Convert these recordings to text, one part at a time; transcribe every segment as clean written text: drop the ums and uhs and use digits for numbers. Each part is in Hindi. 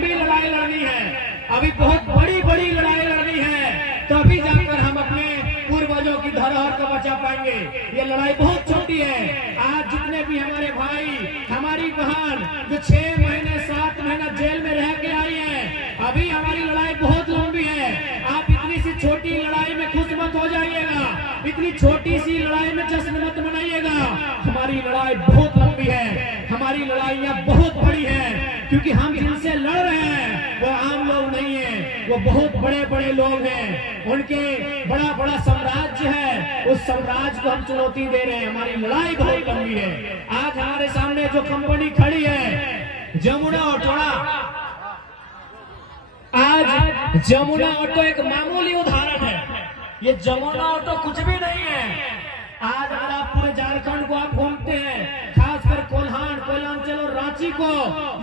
लंबी लड़ाई लड़नी है, अभी बहुत बड़ी बड़ी लड़ाई लड़नी है, तभी जाकर हम अपने पूर्वजों की धरोहर को बचा पाएंगे। ये लड़ाई बहुत छोटी है। आज जितने भी हमारे भाई, हमारी बहन जो 6 महीने 7 महीना जेल में रह के आई है, अभी हमारी लड़ाई बहुत लंबी है। आप इतनी सी छोटी लड़ाई में खुश मत हो जाइएगा, इतनी छोटी सी लड़ाई में जश्न मत मनाइएगा। हमारी लड़ाई बहुत लंबी है, हमारी लड़ाइयाँ बहुत बड़ी है, क्योंकि हम जिनसे लड़ रहे हैं वो आम लोग नहीं है, वो बहुत बड़े बड़े लोग हैं, उनके बड़ा बड़ा साम्राज्य है, उस साम्राज्य को हम चुनौती दे रहे हैं। हमारी लड़ाई बहुत लंबी है। आज हमारे सामने जो कंपनी खड़ी है जमुना ऑटो, आज जमुना ऑटो एक मामूली उदाहरण है। ये जमुना ऑटो कुछ भी नहीं है। आज अगर आप पूरे झारखंड को आप घूमते हैं, खासकर कोल्हान, कोयलांचल और रांची को,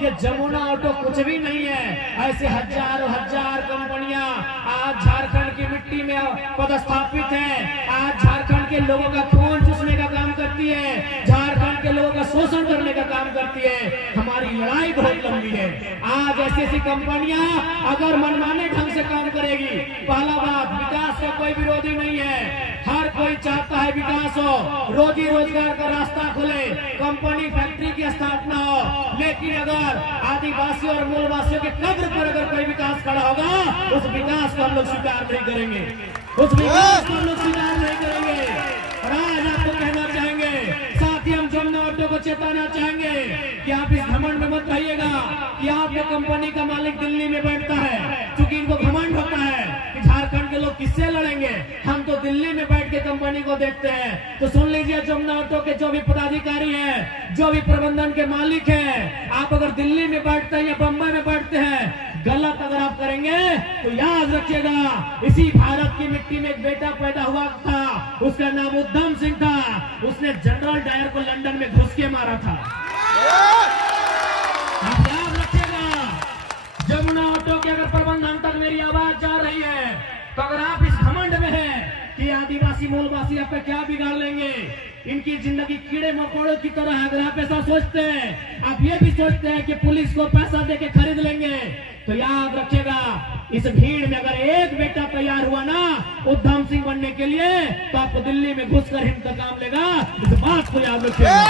ये जमुना ऑटो कुछ भी नहीं है। ऐसे हजारों हजार कंपनियां आज झारखंड की मिट्टी में पदस्थापित हैं। आज झारखंड के लोगों का खून चूसने का काम करती है, झारखंड के लोगों का शोषण करने का काम करती है। हमारी लड़ाई बहुत लंबी है। आज ऐसी ऐसी कंपनियां अगर मनमाने ढंग से काम करेगी, पहला बात, विकास का कोई विरोधी नहीं है, हर कोई चाहता है विकास हो, रोजी रोजगार का रास्ता खुले, कंपनी फैक्ट्री की स्थापना हो। लेकिन अगर आदिवासी और मूलवासियों के कब्र पर अगर कोई विकास खड़ा होगा, उस विकास को हम लोग स्वीकार नहीं करेंगे, उस विकास को हम लोग स्वीकार नहीं करेंगे। और आज आपको कहना चाहेंगे, साथ ही हम जमुना ऑटो को चेताना चाहेंगे कि आप इस घमंड में मत रहिएगा कि आपके कंपनी का मालिक दिल्ली में बैठता है, क्योंकि इनको घमंड होता है कि झारखंड के लोग किससे लड़ेंगे, हम तो दिल्ली में बैठ के कंपनी को देखते हैं। तो सुन लीजिए, जमुना ऑटो के जो भी पदाधिकारी हैं, जो भी प्रबंधन के मालिक हैं, आप अगर दिल्ली में बैठते हैं या बम्बई में बैठते हैं, गलत अगर आप करेंगे तो याद रखिएगा, इसी भारत की मिट्टी में एक बेटा पैदा हुआ था, उसका नाम उद्धम सिंह था, उसने जनरल डायर को लंदन में घुस के मारा था। आप याद रखिएगा, जमुना ऑटो के अगर प्रबंधन तक मेरी आवाज जा रही है, तो अगर आप इस घमंड में हैं कि आदिवासी मूलवासी आप पे क्या बिगाड़ लेंगे, इनकी जिंदगी कीड़े मकोड़ों की तरह है, अगर आप ऐसा सोचते हैं, आप ये भी सोचते हैं कि पुलिस को पैसा देके खरीद लेंगे, तो याद रखिएगा, इस भीड़ में अगर एक बेटा तैयार हुआ ना उद्धम सिंह बनने के लिए, तो आपको दिल्ली में घुसकर इंतकाम लेगा। इस बात को याद रखिएगा।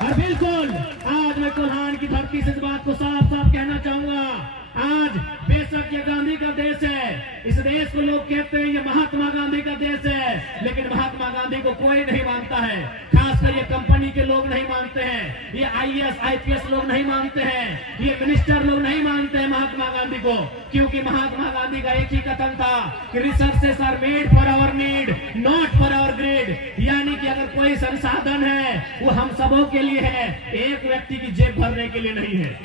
और बिल्कुल आज मैं कोल्हान की धरती से इस बात को साफ साफ कहना चाहूंगा, आज बेशक ये गांधी का देश है, इस देश को लोग कहते हैं ये महात्मा गांधी का देश है, लेकिन महात्मा गांधी को कोई नहीं मानता है, खासकर ये कंपनी के लोग नहीं मानते हैं, ये IAS IPS लोग नहीं मानते हैं, ये मिनिस्टर लोग नहीं मानते हैं महात्मा गांधी को, क्योंकि महात्मा गांधी का एक ही कथन था कि resources are made for our need, not for our greed, यानी कि अगर कोई संसाधन है वो हम सबों के लिए है, एक व्यक्ति की जेब भरने के लिए नहीं है।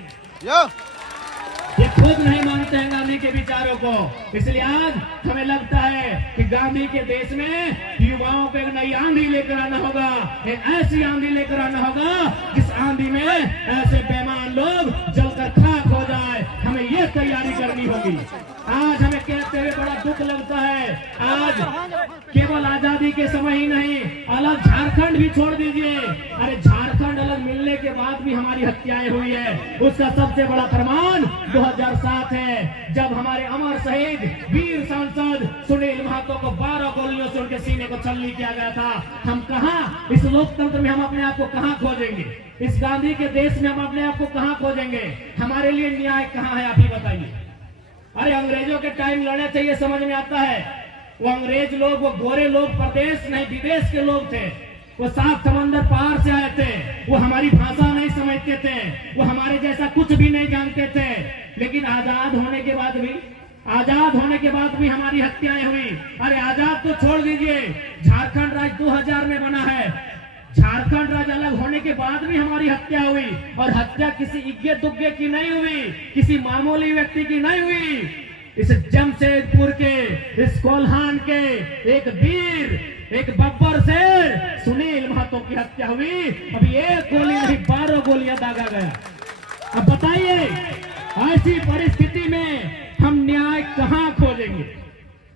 ये खुद नहीं मानते हैं गांधी के विचारों को। इसलिए आज हमें लगता है कि गांधी के देश में युवाओं को एक नई आंधी लेकर आना होगा, एक ऐसी आंधी लेकर आना होगा जिस आंधी में ऐसे बेईमान लोग जलकर खाक हो जाए। हमें ये तैयारी करनी होगी। आज हमें कहते हुए बड़ा दुख लगता है, आज केवल आजादी के समय ही नहीं, अलग झारखंड भी छोड़ दीजिए, अरे झारखंड अलग मिलने के बाद भी हमारी हत्याएं हुई है। उसका सबसे बड़ा प्रमाण 2007 है, जब हमारे अमर शहीद वीर सांसद सुनील महतो को 12 गोलियों से उनके सीने को छलनी किया गया था। हम कहाँ, इस लोकतंत्र में हम अपने आप को कहाँ खोजेंगे, इस गांधी के देश में हम अपने आप को कहाँ खोजेंगे, हमारे लिए न्याय कहाँ है, आप ही बताइए। अरे अंग्रेजों के टाइम लड़े थे, ये समझ में आता है, वो अंग्रेज लोग, वो गोरे लोग प्रदेश नहीं विदेश के लोग थे, वो 7 समंदर पार से आए थे, वो हमारी भाषा नहीं समझते थे, वो हमारे जैसा कुछ भी नहीं जानते थे, लेकिन आजाद होने के बाद भी हमारी हत्याएं हुई। अरे आजाद तो छोड़ दीजिए, झारखंड राज्य 2000 में बना है, झारखंड राज्य अलग होने के बाद भी हमारी हत्या हुई, और हत्या किसी इग्गे दुग्गे की नहीं हुई, किसी मामूली व्यक्ति की नहीं हुई। इस जमशेदपुर के, इस कोल्हान के एक वीर, एक बब्बर से सुनील महतो की हत्या हुई। अभी एक गोली नहीं 12 गोलियां दागा गया। अब बताइए, ऐसी परिस्थिति में हम न्याय कहां खोजेंगे,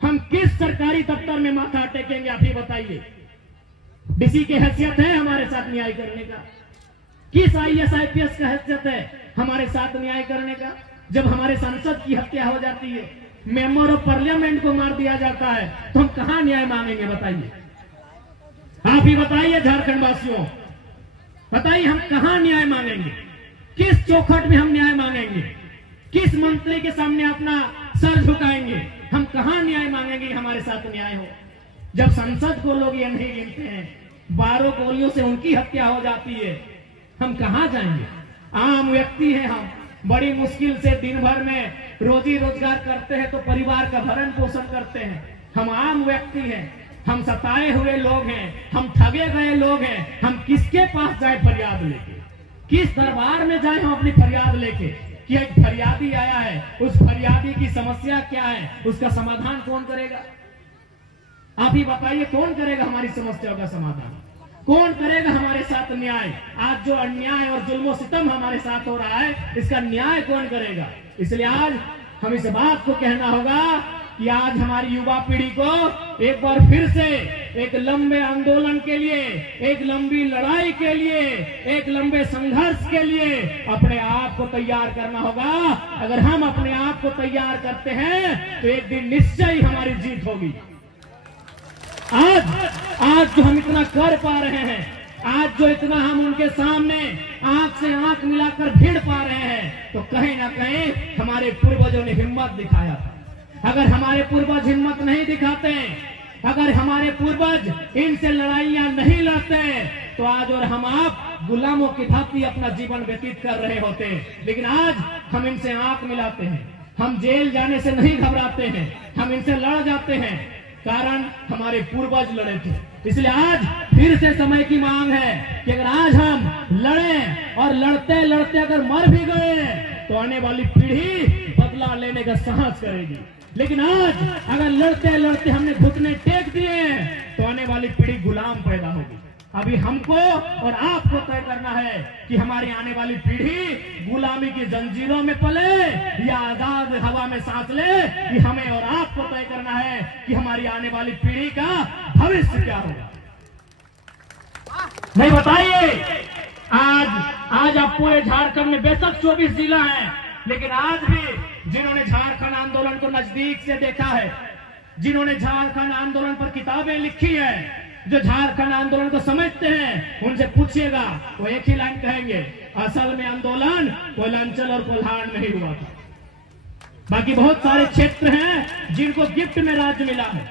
हम किस सरकारी दफ्तर में माथा टेकेंगे, आप ही बताइए। डीसी की हैसियत है हमारे साथ न्याय करने का, किस IAS IPS का हैसियत है, हमारे साथ न्याय करने का? जब हमारे सांसद की हत्या हो जाती है, मेंबर ऑफ पार्लियामेंट को मार दिया जाता है, तो हम कहां न्याय मांगेंगे? बताइए, आप ही बताइए झारखंड वासियों, बताइए हम कहां न्याय मांगेंगे? किस चौखट में हम न्याय मांगेंगे? किस मंत्री के सामने अपना सर झुकाएंगे? हम कहां न्याय मांगेंगे? हमारे साथ न्याय हो। जब संसद को लोग ये नहीं गिनते हैं, 12 गोलियों से उनकी हत्या हो जाती है, हम कहां जाएंगे? आम व्यक्ति हैं हम, बड़ी मुश्किल से दिन भर में रोजी रोजगार करते हैं, तो परिवार का भरण पोषण करते हैं। हम आम व्यक्ति हैं, हम सताए हुए लोग हैं, हम ठगे गए लोग हैं। हम किसके पास जाए फरियाद लेके? किस दरबार में जाए हम अपनी फरियाद लेके कि एक फरियादी आया है, उस फरियादी की समस्या क्या है, उसका समाधान कौन करेगा? आप ही बताइए, कौन करेगा हमारी समस्याओं का समाधान? कौन करेगा हमारे साथ न्याय? आज जो अन्याय और जुल्म सितम हमारे साथ हो रहा है, इसका न्याय कौन करेगा? इसलिए आज हम इस बात को कहना होगा कि आज हमारी युवा पीढ़ी को एक बार फिर से एक लंबे आंदोलन के लिए, एक लंबी लड़ाई के लिए, एक लंबे संघर्ष के लिए अपने आप को तैयार करना होगा। अगर हम अपने आप को तैयार करते हैं तो एक दिन निश्चय ही हमारी जीत होगी। आज जो हम इतना कर पा रहे हैं, आज जो इतना हम उनके सामने आंख से आंख मिलाकर भिड़ पा रहे हैं, तो कहीं ना कहीं हमारे पूर्वजों ने हिम्मत दिखाया था। अगर हमारे पूर्वज हिम्मत नहीं दिखाते, अगर हमारे पूर्वज इनसे लड़ाइयां नहीं लड़ते, तो आज और हम आप गुलामों की भांति अपना जीवन व्यतीत कर रहे होते। लेकिन आज हम इनसे आंख मिलाते हैं, हम जेल जाने से नहीं घबराते हैं, हम इनसे लड़ जाते हैं, कारण हमारे पूर्वज लड़े थे। इसलिए आज फिर से समय की मांग है कि अगर आज हम लड़ें और लड़ते लड़ते अगर मर भी गए, तो आने वाली पीढ़ी बदला लेने का साहस करेगी। लेकिन आज अगर लड़ते लड़ते हमने घुटने टेक दिए, तो आने वाली पीढ़ी गुलाम पैदा होगी। अभी हमको और आपको तय करना है कि हमारी आने वाली पीढ़ी गुलामी की जंजीरों में पले या आजाद हवा में सांस ले। कि हमें और आपको तय करना है कि हमारी आने वाली पीढ़ी का भविष्य क्या होगा। नहीं बताइए, आज आप पूरे झारखंड में बेशक 24 जिला है, लेकिन आज भी जिन्होंने झारखंड आंदोलन को नजदीक से देखा है, जिन्होंने झारखंड आंदोलन पर किताबें लिखी है, जो झारखंड आंदोलन को समझते हैं, उनसे पूछिएगा वो एक ही लाइन कहेंगे, असल में आंदोलन कोयलांचल और कोल्हान में ही हुआ था। बाकी बहुत सारे क्षेत्र हैं जिनको गिफ्ट में राज्य मिला है,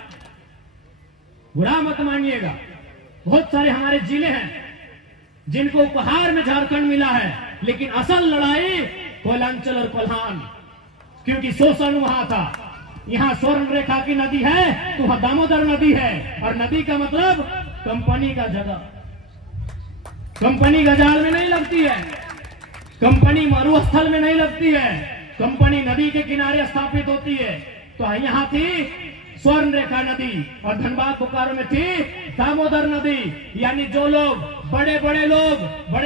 बुरा मत मानिएगा। बहुत सारे हमारे जिले हैं जिनको उपहार में झारखंड मिला है, लेकिन असल लड़ाई कोयलांचल और कोल्हान, क्योंकि शोषण वहां था। यहाँ स्वर्ण रेखा की नदी है तो वहां दामोदर नदी है, और नदी का मतलब कंपनी का जगह। कंपनी गजाल में नहीं लगती है, कंपनी मरुस्थल में नहीं लगती है, कंपनी नदी के किनारे स्थापित होती है। तो यहाँ थी स्वर्ण रेखा नदी, और धनबाद बोकारो में थी दामोदर नदी। यानी जो लोग बड़े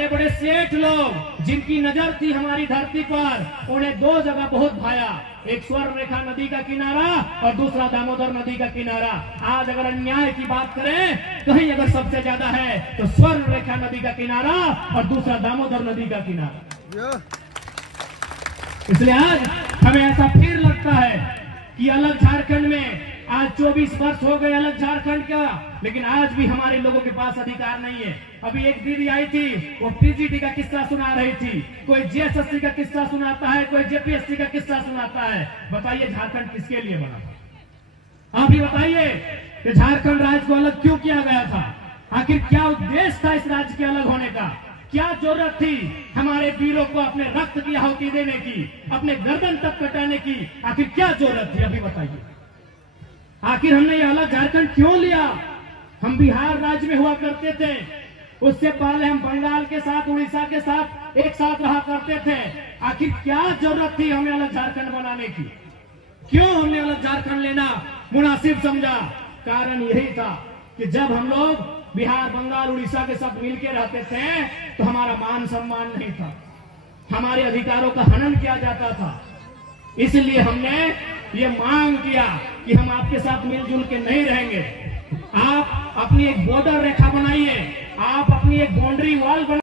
बड़े सेठ लोग जिनकी नजर थी हमारी धरती पर, उन्हें दो जगह बहुत भाया, एक स्वर्ण रेखा नदी का किनारा और दूसरा दामोदर नदी का किनारा। आज अगर अन्याय की बात करें, कहीं अगर सबसे ज्यादा है तो स्वर्ण रेखा नदी का किनारा और दूसरा दामोदर नदी का किनारा। इसलिए आज हमें ऐसा फिर लगता है कि अलग झारखंड में आज 24 वर्ष हो गए अलग झारखंड का, लेकिन आज भी हमारे लोगों के पास अधिकार नहीं है। अभी एक दीदी आई थी, वो पीजीटी का किस्सा सुना रही थी, कोई जेएसएससी का किस्सा सुनाता है, कोई जेपीएससी का किस्सा सुनाता है। बताइए झारखंड किसके लिए बना? आप ही बताइए कि झारखंड राज्य को अलग क्यों किया गया था? आखिर क्या उद्देश्य था इस राज्य के अलग होने का? क्या जरूरत थी हमारे वीरों को अपने रक्त की आहुति देने की, अपने गर्दन तक कटाने की? आखिर क्या जरूरत थी? अभी बताइए। आखिर हमने ये अलग झारखंड क्यों लिया? हम बिहार राज्य में हुआ करते थे, उससे पहले हम बंगाल के साथ, उड़ीसा के साथ एक साथ रहा करते थे। आखिर क्या जरूरत थी हमें अलग झारखंड बनाने की? क्यों हमने अलग झारखंड लेना मुनासिब समझा? कारण यही था कि जब हम लोग बिहार, बंगाल, उड़ीसा के साथ मिलकर रहते थे तो हमारा मान सम्मान नहीं था, हमारे अधिकारों का हनन किया जाता था। इसलिए हमने ये मांग किया कि हम आपके साथ मिलजुल के नहीं रहेंगे। आप अपनी एक बॉर्डर रेखा बनाइए, आप अपनी एक बाउंड्री वॉल